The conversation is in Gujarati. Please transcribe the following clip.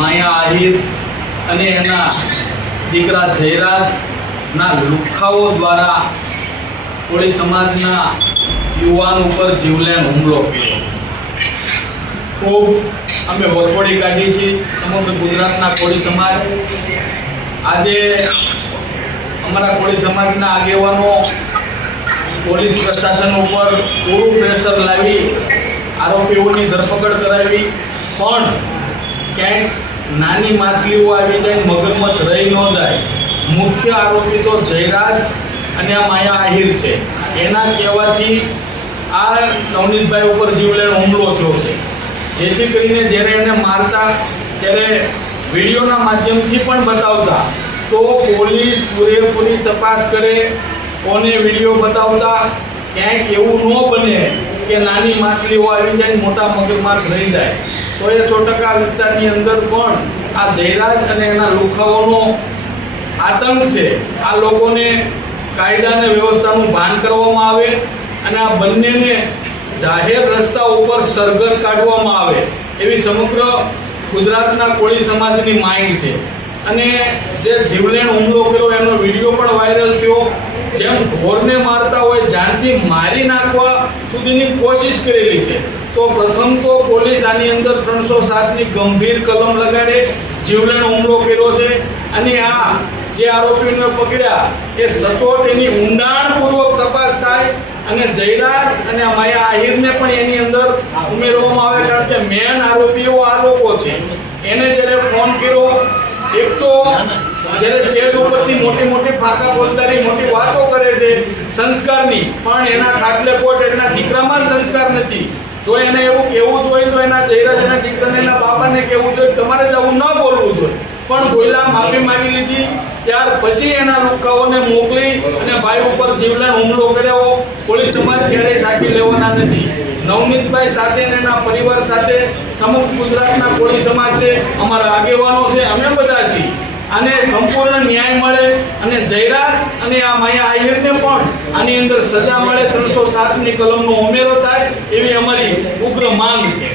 માયા આહિર અને એના દીકરા જયરાજના લુખ્ખાઓ દ્વારા કોળી સમાજના યુવાન ઉપર જીવલેણ હુમલો કર્યો. ખૂબ અમે વખોડી કાઢી છે સમગ્ર ગુજરાતના કોળી સમાજ. આજે અમારા કોળી સમાજના આગેવાનો પોલીસ પ્રશાસન ઉપર પૂરું પ્રેશર લાવી આરોપીઓની ધરપકડ કરાવી, પણ ક્યાંક નાની માછલીઓ આવી જાય, મગરમચ્છ રહી ન જાય. મુખ્ય આરોપી તો જયરાજ અને આ માયા આહિર છે. એના કહેવાથી આ નવનીતભાઈ ઉપર જીવલેણ હુમલો થયો છે. જેથી કરીને જ્યારે એને મારતા ત્યારે વિડીયોના માધ્યમથી પણ બતાવતા તો પોલીસ પૂરેપૂરી તપાસ કરે, કોને વિડીયો બતાવતા ક્યાંક એવું ન બને કે નાની માછલીઓ આવી જાય, મોટા મગરમચ્છ રહી જાય. તો એ 100% વિસ્તારની અંદર પણ આ જયરાજ અને એના લુખાઓનો આતંક છે. આ લોકોને કાયદા અને વ્યવસ્થાનું ભાન કરવામાં આવે અને આ બંનેને જાહેર રસ્તા ઉપર સરઘસ કાઢવામાં આવે એવી સમગ્ર ગુજરાતના કોળી સમાજની માંગ છે. અને જે જીવલેણ હુમલો કર્યો એનો વિડીયો પણ વાયરલ થયો. જેમ ઢોરને મારતા હોય જાનથી મારી નાખવા સુધીની કોશિશ કરેલી છે. તો પ્રથમ તો પોલીસ આની અંદર 307ની ગંભીર કલમ લગાડે, જીવલેણ હુમલો કર્યો છે. અને આ જે આરોપીઓને પકડ્યા એ સચોટ એની ઊંડાણપૂર્વક તપાસ થાય અને જયરાજ અને માયા આહિરને પણ એની અંદર ઉમેરવામાં આવે. કારણ કે મેન આરોપીઓ આ લોકો છે. એને જ્યારે ફોન કર્યો, એક તો જ્યારે સ્ટેજ ઉપરથી મોટી મોટી ફાંકા બોલતાની મોટી વાતો કરે છે સંસ્કારની, પણ એના ખાટલે કોટ એના દીકરામાં સંસ્કાર નથી. જો એને એવું કહેવું જોઈએ તો એના જયરાજ એના દીકરાને એના બાપાને કહેવું જોઈએ તમારે જવું ન બોલવું જોઈએ. પણ બોલ્યા, માફી માંગી લીધી. ત્યાર પછી એના લુખ્ખાઓને મોકલી અને ભાઈ ઉપર જીવલેણ હુમલો કર્યો. પોલીસ સમાજ ક્યારેય સાચી લેવાના નથી. નવનીતભાઈ સાથે અને એના પરિવાર સાથે સમગ્ર ગુજરાતના કોળી સમાજ છે, અમારા આગેવાનો છે, અમે બધા છીએ. આને સંપૂર્ણ ન્યાય મળે અને જયરાજ અને આ માયા આહિરને પણ આની અંદર સજા મળે, 307ની કલમનો ઉમેરો થાય એવી અમારી ઉગ્ર માંગ છે.